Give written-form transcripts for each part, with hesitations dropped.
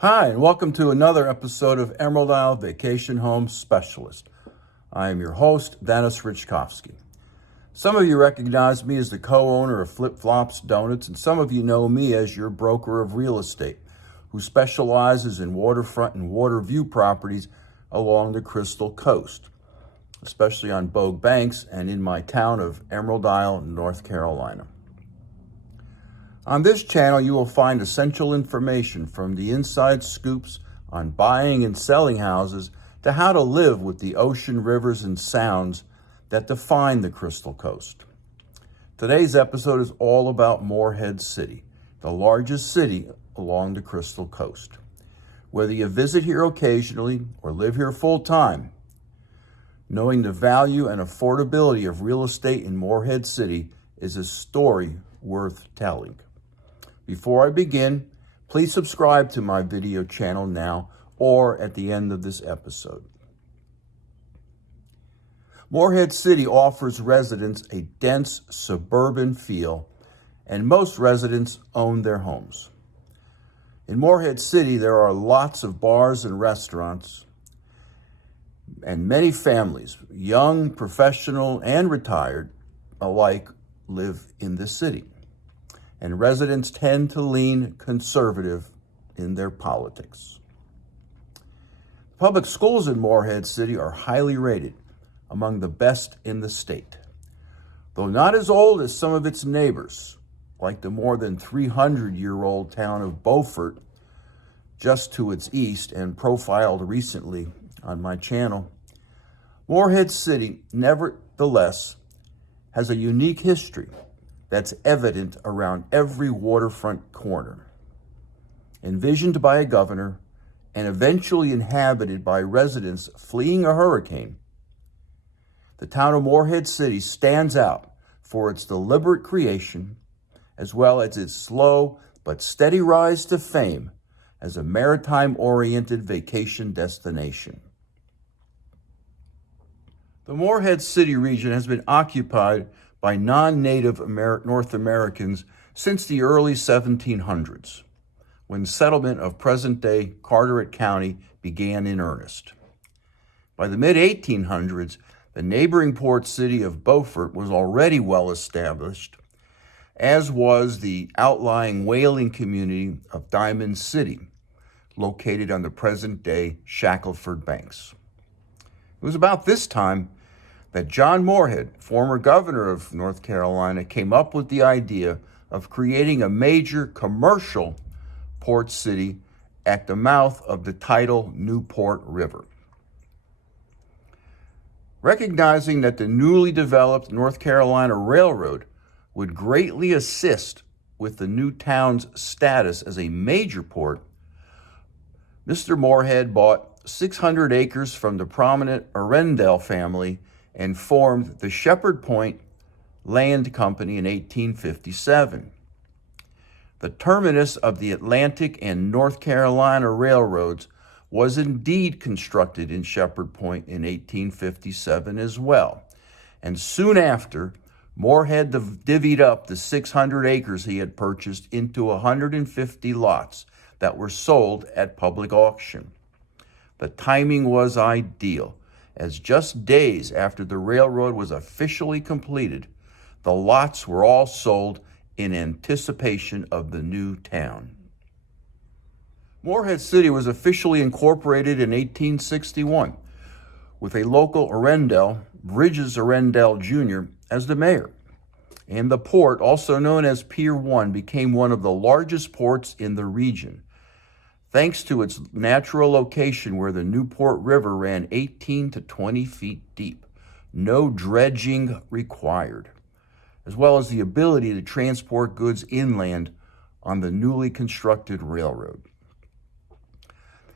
Hi, and welcome to another episode of Emerald Isle Vacation Home Specialist. I am your host, Dennis Richkovsky. Some of you recognize me as the co-owner of Flip Flops Donuts, and some of you know me as your broker of real estate, who specializes in waterfront and water view properties along the Crystal Coast, especially on Bogue Banks and in my town of Emerald Isle, North Carolina. On this channel, you will find essential information from the inside scoops on buying and selling houses to how to live with the ocean, rivers, and sounds that define the Crystal Coast. Today's episode is all about Morehead City, the largest city along the Crystal Coast. Whether you visit here occasionally or live here full time, knowing the value and affordability of real estate in Morehead City is a story worth telling. Before I begin, please subscribe to my video channel now or at the end of this episode. Morehead City offers residents a dense suburban feel, and most residents own their homes. In Morehead City, there are lots of bars and restaurants, and many families, young, professional, and retired alike, live in the city. And residents tend to lean conservative in their politics. Public schools in Morehead City are highly rated, among the best in the state. Though not as old as some of its neighbors, like the more than 300-year-old town of Beaufort, just to its east and profiled recently on my channel, Morehead City, nevertheless, has a unique history that's evident around every waterfront corner. Envisioned by a governor and eventually inhabited by residents fleeing a hurricane, the town of Morehead City stands out for its deliberate creation, as well as its slow but steady rise to fame as a maritime-oriented vacation destination. The Morehead City region has been occupied by non-native North Americans since the early 1700s, when settlement of present-day Carteret County began in earnest. By the mid-1800s, the neighboring port city of Beaufort was already well established, as was the outlying whaling community of Diamond City, located on the present-day Shackleford Banks. It was about this time that John Morehead, former governor of North Carolina, came up with the idea of creating a major commercial port city at the mouth of the tidal Newport River. Recognizing that the newly developed North Carolina Railroad would greatly assist with the new town's status as a major port, Mr. Morehead bought 600 acres from the prominent Arundel family and formed the Shepherd Point Land Company in 1857. The terminus of the Atlantic and North Carolina railroads was indeed constructed in Shepherd Point in 1857 as well. And soon after, Morehead divvied up the 600 acres he had purchased into 150 lots that were sold at public auction. The timing was ideal, as just days after the railroad was officially completed, the lots were all sold in anticipation of the new town. Morehead City was officially incorporated in 1861, with a local Arundel, Bridges Arundel Jr., as the mayor. And the port, also known as Pier 1, became one of the largest ports in the region, thanks to its natural location where the Newport River ran 18 to 20 feet deep, no dredging required, as well as the ability to transport goods inland on the newly constructed railroad.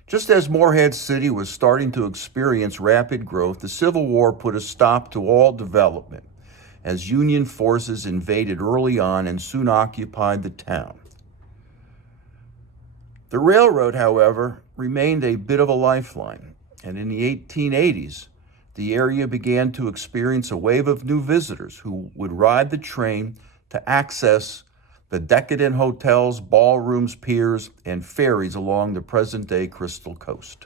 Just as Morehead City was starting to experience rapid growth, the Civil War put a stop to all development, as Union forces invaded early on and soon occupied the town. The railroad, however, remained a bit of a lifeline, and in the 1880s, the area began to experience a wave of new visitors who would ride the train to access the decadent hotels, ballrooms, piers, and ferries along the present-day Crystal Coast.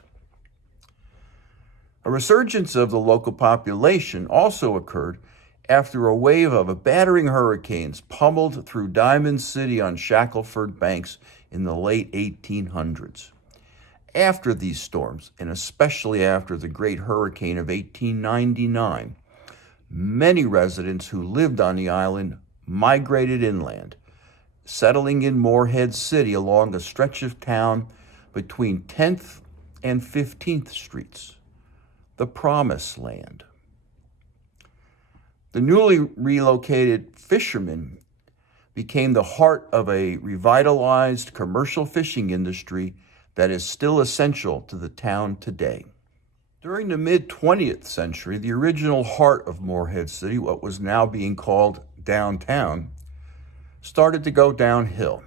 A resurgence of the local population also occurred after a wave of battering hurricanes pummeled through Diamond City on Shackleford Banks in the late 1800s. After these storms, and especially after the Great Hurricane of 1899, many residents who lived on the island migrated inland, settling in Morehead City along a stretch of town between 10th and 15th Streets, the Promised Land. The newly relocated fishermen became the heart of a revitalized commercial fishing industry that is still essential to the town today. During the mid-20th century, the original heart of Morehead City, what was now being called downtown, started to go downhill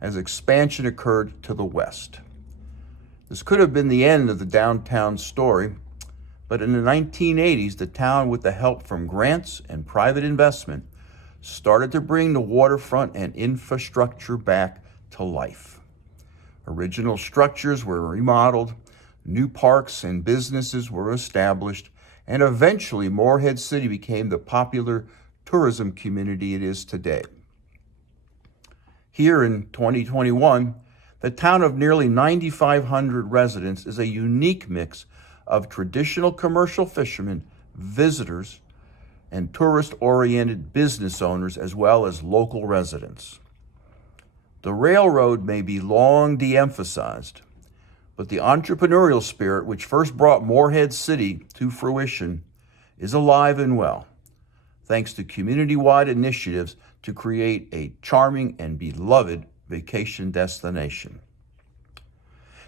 as expansion occurred to the west. This could have been the end of the downtown story, but in the 1980s, the town, with the help from grants and private investment, started to bring the waterfront and infrastructure back to life. Original structures were remodeled, new parks and businesses were established, and eventually Morehead City became the popular tourism community it is today. Here in 2021, the town of nearly 9,500 residents is a unique mix of traditional commercial fishermen, visitors, and tourist-oriented business owners, as well as local residents. The railroad may be long de-emphasized, but the entrepreneurial spirit which first brought Morehead City to fruition is alive and well, thanks to community-wide initiatives to create a charming and beloved vacation destination.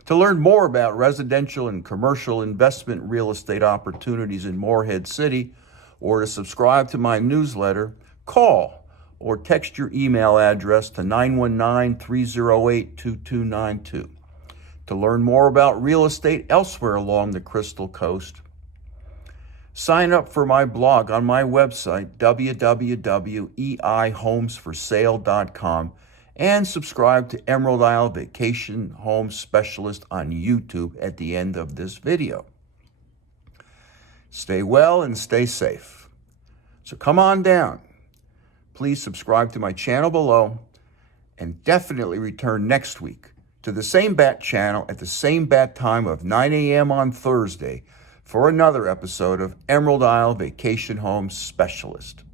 To learn more about residential and commercial investment real estate opportunities in Morehead City, or to subscribe to my newsletter, call or text your email address to 919-308-2292. To learn more about real estate elsewhere along the Crystal Coast, sign up for my blog on my website, www.eihomesforsale.com, and subscribe to Emerald Isle Vacation Home Specialist on YouTube at the end of this video. Stay well and stay safe. So come on down. Please subscribe to my channel below, and definitely return next week to the same bat channel at the same bat time of 9 a.m. on Thursday for another episode of Emerald Isle Vacation Home Specialist.